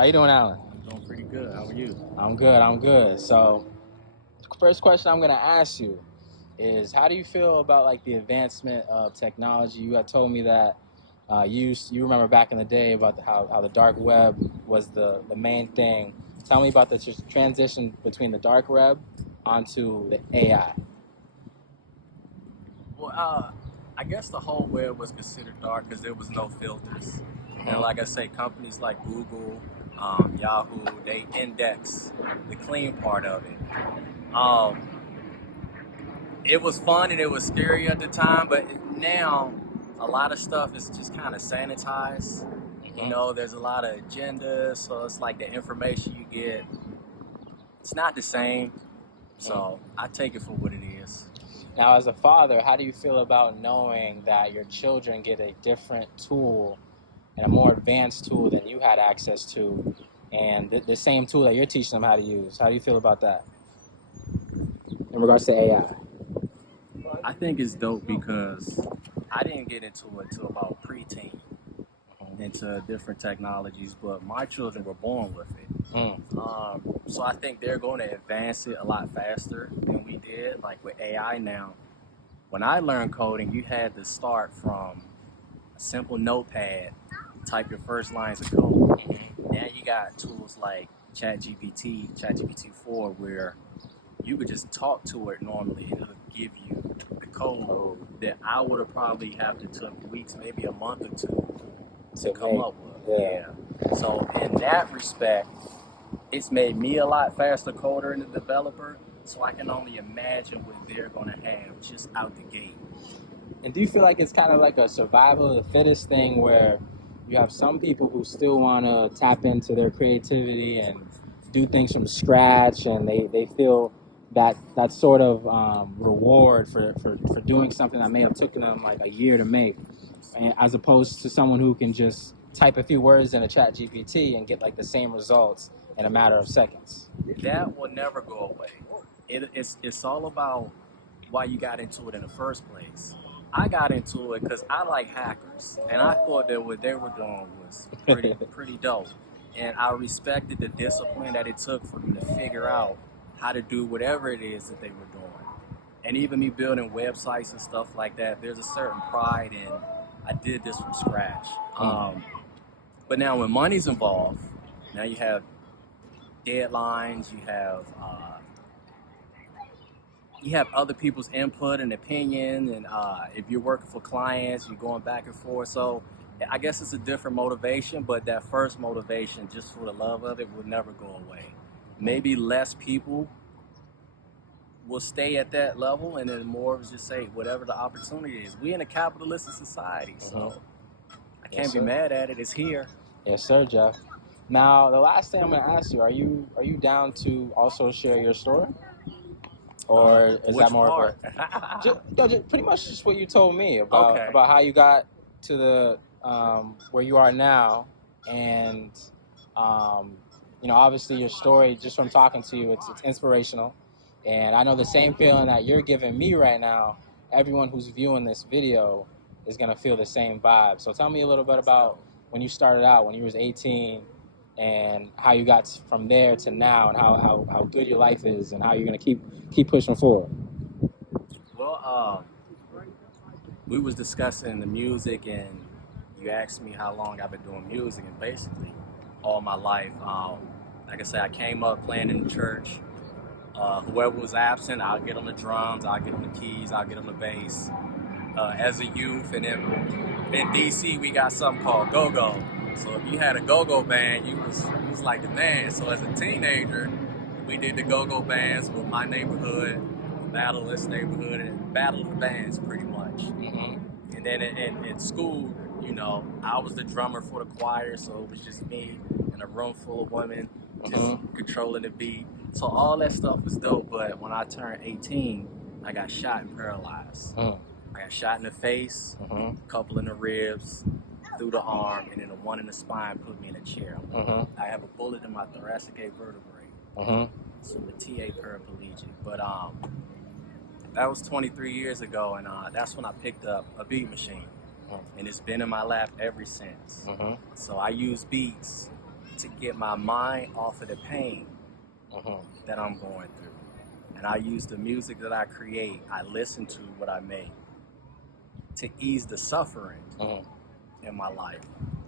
How you doing, Alan? I'm doing pretty good. How are you? I'm good. So, first question I'm gonna ask you is, how do you feel about like the advancement of technology? You had told me that you remember back in the day about how the dark web was the main thing. Tell me about the transition between the dark web onto the AI. Well, I guess the whole web was considered dark because there was no filters. And like I say, companies like Google, Yahoo, they index the clean part of it. It was fun and it was scary at the time, but now a lot of stuff is just kind of sanitized. You know, there's a lot of agendas, so it's like the information you get, it's not the same. So I take it for what it is. Now, as a father, how do you feel about knowing that your children get a different tool and a more advanced tool than you had access to, and the same tool that you're teaching them how to use? How do you feel about that in regards to AI? I think it's dope because I didn't get into it until about preteen, into different technologies, but my children were born with it. So I think they're going to advance it a lot faster than we did. Like with AI now, when I learned coding, you had to start from a simple notepad, type your first lines of code. Now you got tools like ChatGPT 4, where you could just talk to it normally and it'll give you the code that I would have probably have to took weeks, maybe a month or two to come up with. Yeah. So in that respect, it's made me a lot faster coder and a developer, so I can only imagine what they're going to have just out the gate. And do you feel like it's kind of like a survival of the fittest thing, where you have some people who still want to tap into their creativity and do things from scratch, and they feel that sort of reward for doing something that may have taken them like a year to make, and as opposed to someone who can just type a few words in a chat GPT and get like the same results in a matter of seconds? That will never go away. It's all about why you got into it in the first place. I got into it because I like hackers, and I thought that what they were doing was pretty dope. And I respected the discipline that it took for them to figure out how to do whatever it is that they were doing. And even me building websites and stuff like that, there's a certain pride in, I did this from scratch. But now when money's involved, now you have deadlines, you have other people's input and opinion, and if you're working for clients, you're going back and forth. So I guess it's a different motivation, but that first motivation, just for the love of it, will never go away. Maybe less people will stay at that level, and then more of just say whatever the opportunity is. We in a capitalistic society, so I can't be mad at it. It's here. Yes, sir, Jeff. Now, the last thing I'm going to ask you, are you down to also share your story? Or is that more part? just pretty much just what you told me about how you got to the where you are now, and obviously your story, just from talking to you, it's inspirational, and I know the same feeling that you're giving me right now. Everyone who's viewing this video is gonna feel the same vibe. So tell me a little bit about when you started out, when you was 18, and how you got from there to now, and how good your life is, and how you're gonna keep pushing forward. Well, we was discussing the music, and you asked me how long I've been doing music, and basically all my life. Like I said, I came up playing in the church. Whoever was absent, I'll get on the drums, I'll get on the keys, I'll get on the bass. As a youth, and then in DC, we got something called go-go. So if you had a go-go band, you was like the man. So as a teenager, we did the go-go bands with my neighborhood, battle this neighborhood, and battle the bands pretty much. And then in school, I was the drummer for the choir, so it was just me in a room full of women, just controlling the beat. So all that stuff was dope, but when I turned 18, I got shot and paralyzed. I got shot in the face, a couple in the ribs, through the arm, and then the one in the spine put me in a chair. I have a bullet in my thoracic vertebrae, so I'm a TA paraplegic. But that was 23 years ago, and that's when I picked up a beat machine, and it's been in my lap ever since. So I use beats to get my mind off of the pain that I'm going through. And I use the music that I create, I listen to what I make to ease the suffering in my life.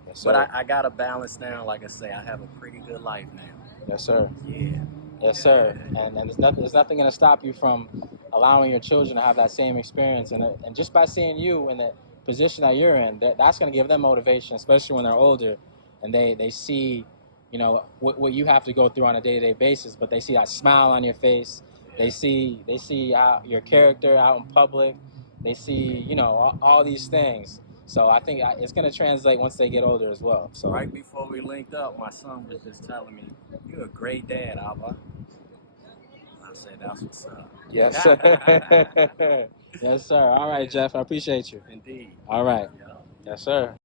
Yes, but sir. I got a balance now. Like I say, I have a pretty good life now. Yes, sir. Yeah. Yes, sir. And there's nothing going to stop you from allowing your children to have that same experience. And just by seeing you in the position that you're in, that's going to give them motivation, especially when they're older, and they see, you know, what you have to go through on a day-to-day basis. But they see that smile on your face. They see your character out in public. They see, you know, all these things. So I think it's going to translate once they get older as well. So right before we linked up, my son was just telling me, "You're a great dad, Abba." I said, "That's what's up." Yes, sir. Yes, sir. All right, Jeff. I appreciate you. Indeed. All right. Yeah. Yes, sir.